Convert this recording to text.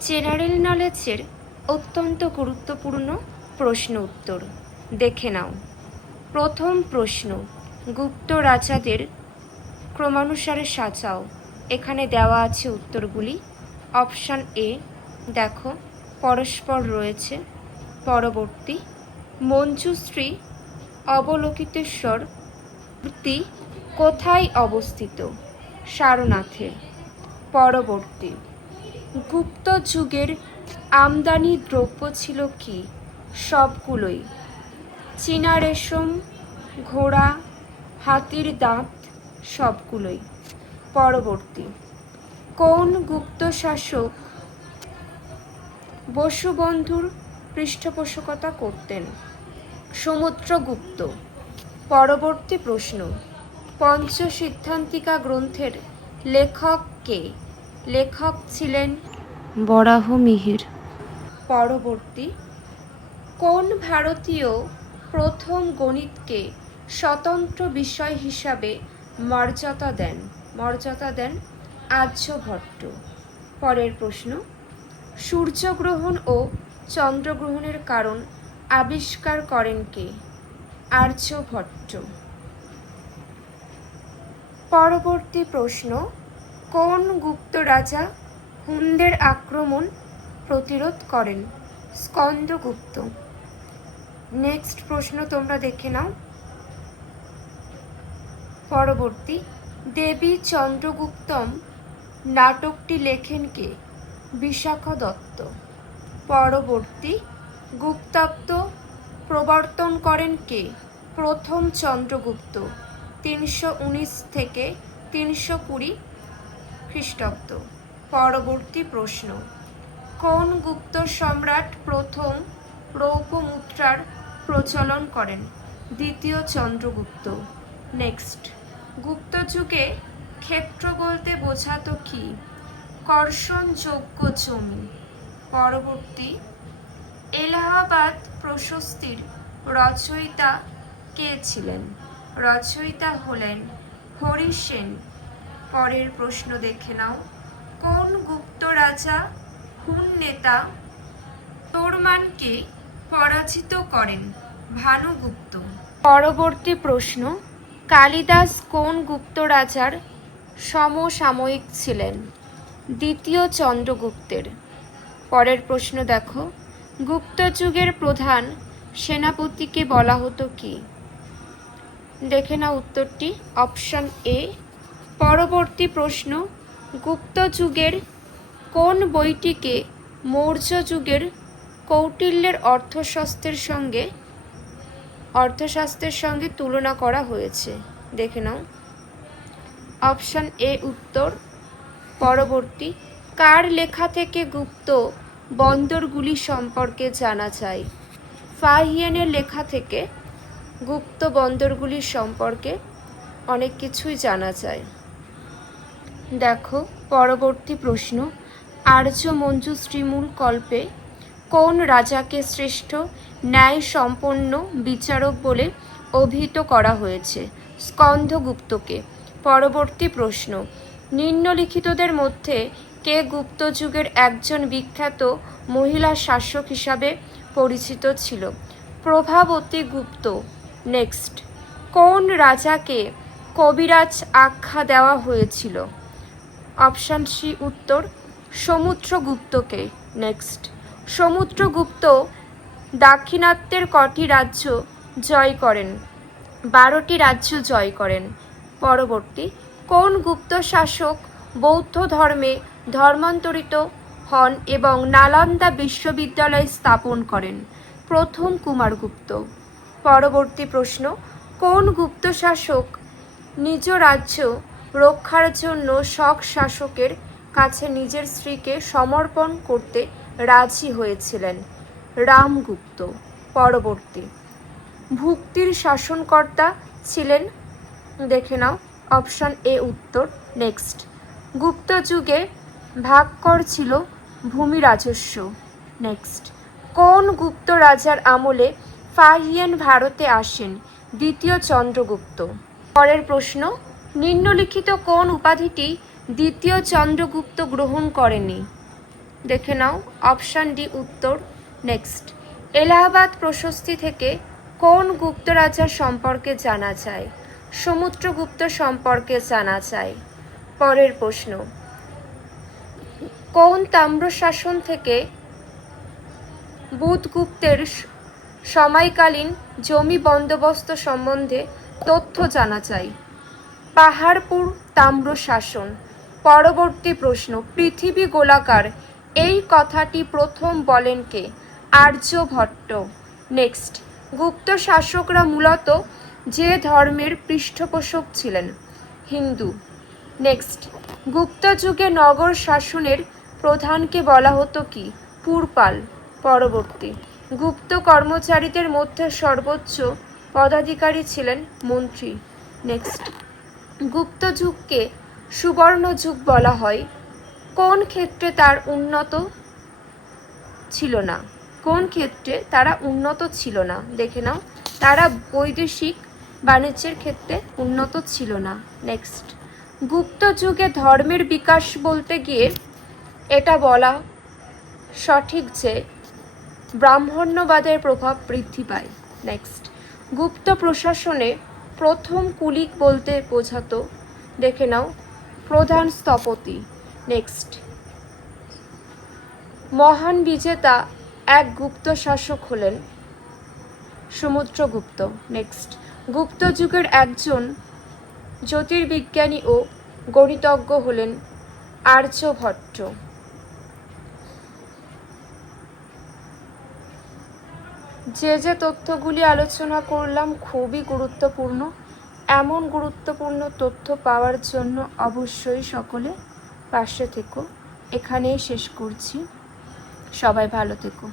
General নলেজের অত্যন্ত গুরুত্বপূর্ণ প্রশ্ন উত্তর দেখে নাও। প্রথম প্রশ্ন, গুপ্ত রাজাদের ক্রমানুসারে সাজাও। এখানে দেওয়া আছে উত্তরগুলি। অপশান এ দেখো, পরস্পর রয়েছে। পরবর্তী, মঞ্জুশ্রী অবলোকিতেশ্বর মূর্তি কোথায় অবস্থিত? সারনাথে। পরবর্তী, গুপ্ত যুগের আমদানি দ্রব্য ছিল কি? সবগুলোই। চীনা রেশম, ঘোড়া, হাতির দাঁত, সবগুলোই। পরবর্তী, কোন গুপ্ত শাসক বসুবন্ধুর পৃষ্ঠপোষকতা করতেন? সমুদ্রগুপ্ত। পরবর্তী প্রশ্ন, পঞ্চসিদ্ধান্তিকা গ্রন্থের লেখক কে? লেখক ছিলেন বরাহমিহির। পরবর্তী, কোন ভারতীয় প্রথম গণিতকে স্বতন্ত্র বিষয় হিসাবে মর্যাদা দেন? আর্যভট্ট। পরের প্রশ্ন, সূর্যগ্রহণ ও চন্দ্রগ্রহণের কারণ আবিষ্কার করেন কে? আর্যভট্ট। পরবর্তী প্রশ্ন, কোন গুপ্ত রাজা হুনদের আক্রমণ প্রতিরোধ করেন? স্কন্দগুপ্ত। নেক্সট প্রশ্ন তোমরা দেখে নাও। পরবর্তী, দেবী চন্দ্রগুপ্তম নাটকটি লেখেন কে? বিশাখা দত্ত। পরবর্তী, গুপ্তত্ব প্রবর্তন করেন কে? প্রথম চন্দ্রগুপ্ত, 319 থেকে 320 খ্রিস্টাব্দ। পরবর্তী প্রশ্ন, কোন গুপ্ত সম্রাট প্রথম রৌপ্য মুদ্রার প্রচলন করেন? দ্বিতীয় চন্দ্রগুপ্ত। নেক্সট, গুপ্ত যুগে ক্ষেত্র বলতে বোঝাতো কি? কর্ষণযোগ্য জমি। পরবর্তী, এলাহাবাদ প্রশস্তির রচয়িতা কে ছিলেন? রচয়িতা হলেন হরি সেন। পরের প্রশ্ন দেখে নাও। কোন গুপ্ত রাজা হুন নেতা তোরমানকে পরাজিত করেন? ভানুগুপ্ত। পরবর্তী প্রশ্ন, কালিদাস কোন গুপ্ত রাজার সমসাময়িক ছিলেন? দ্বিতীয় চন্দ্রগুপ্তের। পরের প্রশ্ন দেখো, গুপ্ত যুগের প্রধান সেনাপতিকে বলা হতো কি? দেখে নাও উত্তরটি। Option A. পরবর্তী প্রশ্ন, গুপ্ত যুগের কোন বইটিকে মৌর্য যুগের কৌটিল্যের অর্থশাস্ত্রের সঙ্গে তুলনা করা হয়েছে? দেখে নাও। অপশন এ উত্তর। পরবর্তী, কার লেখা থেকে গুপ্ত বন্দরগুলি সম্পর্কে জানা যায়? ফাহিয়ানের লেখা থেকে গুপ্ত বন্দরগুলির সম্পর্কে অনেক কিছুই জানা যায়। দেখো পরবর্তী প্রশ্ন, আর্য মঞ্জুশ্রীমূল কল্পে কোন রাজাকে শ্রেষ্ঠ ন্যায় সম্পন্ন বিচারক বলে অভিহিত করা হয়েছে? স্কন্দগুপ্তকে। পরবর্তী প্রশ্ন, নিম্নলিখিতদের মধ্যে কে গুপ্ত যুগের একজন বিখ্যাত মহিলা শাসক হিসাবে পরিচিত ছিল? প্রভাবতী গুপ্ত। নেক্সট, কোন রাজাকে কবিরাজ আখ্যা দেওয়া হয়েছিল? অপশান সি উত্তর, সমুদ্রগুপ্তকে। নেক্সট, সমুদ্রগুপ্ত দাক্ষিণাত্যের কটি রাজ্য জয় করেন? 12টি রাজ্য জয় করেন। পরবর্তী, কোন গুপ্ত শাসক বৌদ্ধ ধর্মে ধর্মান্তরিত হন এবং নালন্দা বিশ্ববিদ্যালয় স্থাপন করেন? প্রথম কুমারগুপ্ত। পরবর্তী প্রশ্ন, কোন গুপ্ত শাসক নিজ রাজ্য রক্ষার জন্য শক শাসকের কাছে নিজের স্ত্রীকে সমর্পণ করতে রাজি হয়েছিলেন? রামগুপ্ত। পরবর্তী, ভুক্তির শাসনকর্তা ছিলেন? দেখে নাও। অপশন এ উত্তর। নেক্সট, গুপ্ত যুগে ভাগকর ছিল ভূমি রাজস্ব। নেক্সট, কোন গুপ্ত রাজার আমলে ফাহিয়ান ভারতে আসেন? দ্বিতীয় চন্দ্রগুপ্ত। পরের প্রশ্ন, নিম্নলিখিত কোন উপাধিটি দ্বিতীয় চন্দ্রগুপ্ত গ্রহণ করেনি? দেখে নাও অপশান ডি উত্তর। নেক্সট, এলাহাবাদ প্রশস্তি থেকে কোন গুপ্ত রাজার সম্পর্কে জানা যায়? সমুদ্রগুপ্ত সম্পর্কে জানা যায়। পরের প্রশ্ন, কোন তাম্রশাসন থেকে বুধগুপ্তের সময়কালীন জমি বন্দোবস্ত সম্বন্ধে তথ্য জানা যায়? পাহাড়পুর তাম্রশাসন। পরবর্তী প্রশ্ন, পৃথিবী গোলাকার এই কথাটি প্রথম বলেন কে? আর্যভট্ট। নেক্সট, গুপ্ত শাসকরা মূলত যে ধর্মের পৃষ্ঠপোষক ছিলেন? হিন্দু। নেক্সট, গুপ্ত যুগে নগর শাসনের প্রধানকে বলা হতো কি? পুরপাল। পরবর্তী, গুপ্ত কর্মচারীদের মধ্যে সর্বোচ্চ পদাধিকারী ছিলেন মন্ত্রী। নেক্সট, গুপ্ত যুগকে সুবর্ণ যুগ বলা হয় কোন ক্ষেত্রে তার উন্নত ছিল না? কোন ক্ষেত্রে তারা উন্নত ছিল না? দেখে নাও, তারা বৈদেশিক বাণিজ্যের ক্ষেত্রে উন্নত ছিল না। নেক্সট, গুপ্ত যুগে ধর্মের বিকাশ বলতে গিয়ে এটা বলা সঠিক যে ব্রাহ্মণ্যবাদের প্রভাব বৃদ্ধি পায়। নেক্সট, গুপ্ত প্রশাসনে প্রথম কুলিক বলতে বোঝাতো? দেখে নাও প্রধান স্থপতি। নেক্সট, মহান বিজেতা এক গুপ্ত শাসক হলেন সমুদ্রগুপ্ত। নেক্সট, গুপ্ত যুগের একজন জ্যোতির্বিজ্ঞানী ও গণিতজ্ঞ হলেন আর্যভট্ট। যে যে তথ্যগুলি আলোচনা করলাম খুবই গুরুত্বপূর্ণ। এমন গুরুত্বপূর্ণ তথ্য পাওয়ার জন্য অবশ্যই সকলে পাশে থেকো। এখানেই শেষ করছি। সবাই ভালো থেকো।